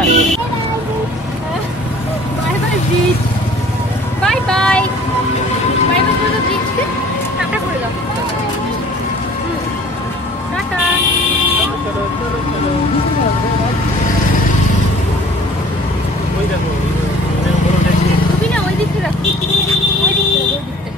Bye bye bridge, bye bye bye bye করে ব্রিজকে tata করে দাও। টাটা। রুবিনা ওই দিকটা রাখো, ওই দিকটা।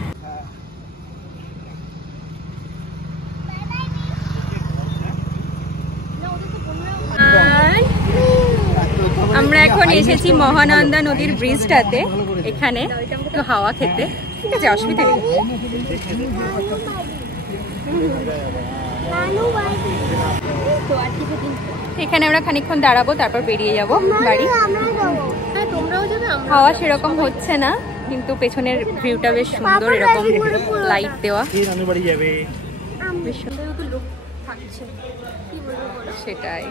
আমরা এখন এসেছি মহানন্দা নদীর ব্রিজটাতে, এখানে একটু হাওয়া খেতে। ঠিক আছে, অসুবিধা নেই। এখানে আমরা খানিকক্ষণ দাঁড়াবো, তারপর বেরিয়ে যাব বাড়ি। হাওয়া সেরকম হচ্ছে না, কিন্তু পেছনের ভিউটা বেশ সুন্দর, এরকম লাইট দেওয়া, বেশ সুন্দর লোক থাকছে। সেটাই।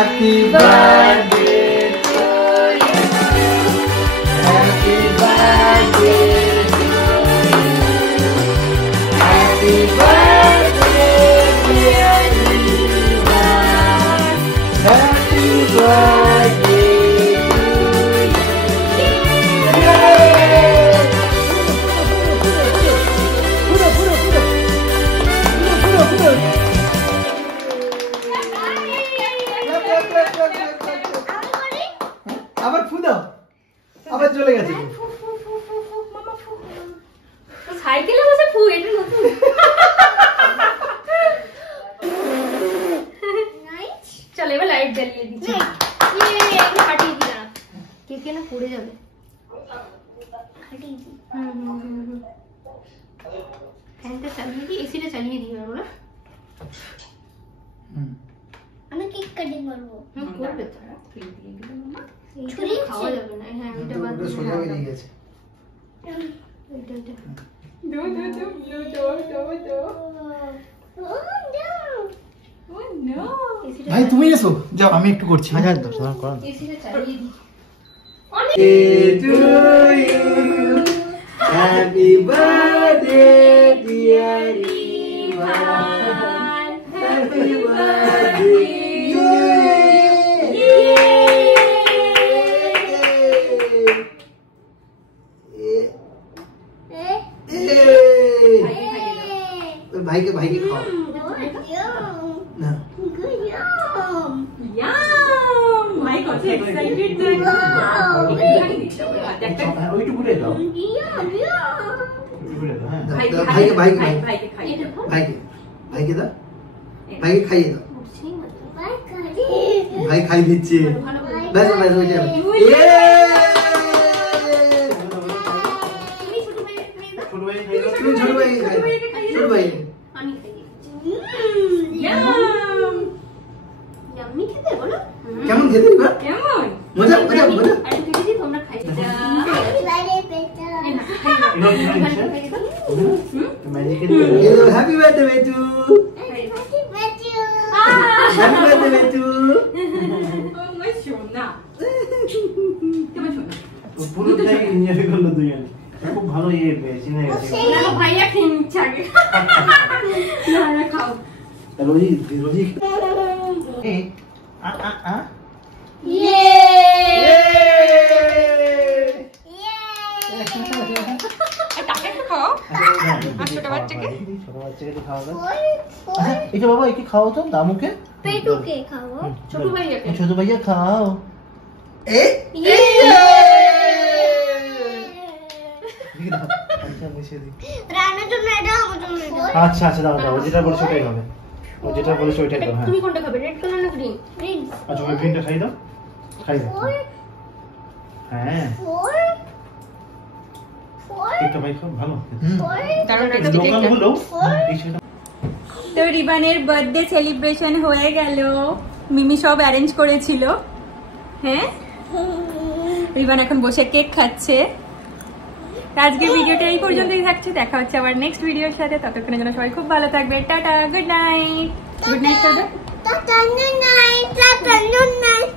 Happy birthday to you. Happy birthday to you. Happy birthday, dear Rivaan. Happy birthday to you. আবার ফু দাও, আবার চলে গেছে। সাইকেলে বসে ফু, এটা নতুন। চল এবার লাইট জ্বালিয়ে দিচ্ছি। একটু ফাটিয়ে দি না, কেকে না পড়ে যাবে। ফাটিয়ে দি। ফ্যানটা চালিয়ে দি, এসিটা চালিয়ে দিই আমরা। আমি কেক কাটিং করব। করবে তো, তুই দিয়ে দিবি মামা। ছুরি খাওয়া যাবে না। হ্যাঁ, এটা বাদ সোজা বেরিয়ে গেছে। ভাই তুমি এসো, যাও আমি একটু করছি। Happy birthday dear Rivaan, happy birthday to you। भाई के खाओ ना। ভাই কত এক্সাইটেড দেখো। ওইটুকু করে দাও। भाई के दाও, भाई के खाइए दाও। भाई खाई দিচ্ছে। बस हो जाए। छोड़ भाई আমি খাই। ইয়াম্মি খেতে বলো। কেমন খেতে দিবা? কেমন? মজা। আরে খেতে দি তোমরা খাই। हैप्पी बर्थडे बेटू। हैप्पी बर्थडे बेटू। আমার সোনা। তোমার সোনা। পুরোটাই এনজয় করলো দুজন। খুব ভালো ইয়ে পেয়েছি না। না ভাইয়া খেয়ে নিচ্ছে আগে। না খাও। रोजी ये তাকে খাও। ছোট বাচ্চাকে তো খাওয়াবে। আচ্ছা এটা বাবা একে খাও তো দামুকে। पेटू के खाओ। छोटू भैया के। ছোট ভাইয়া খাও। ए ये আচ্ছা বসে দি। রান্নার জন্য এটা আমার জন্য এটা। আচ্ছা দাও যেটা বলছো ওটাই হবে। ও যেটা বলছো ওটাই দাও। হ্যাঁ তুমি কোনটা খাবে, রেড কালার না গ্রিন? গ্রিন। আচ্ছা ওই গ্রিনটা খাই দাও। হ্যাঁ এটা ভাই খুব ভালো। তো রিবানের বার্থডে সেলিব্রেশন হয়ে গেল। মিমি সব অ্যারেঞ্জ করেছিল। হ্যাঁ রিবান এখন বসে কেক খাচ্ছে। আজকের ভিডিওটা এই পর্যন্তই থাকছে। দেখা হচ্ছে আবার নেক্সট ভিডিওর সাথে। ততক্ষণের জন্য সবাই খুব ভালো থাকবে। Tata, good night. Good night করে দাও। Tata, good night. Tata, good night.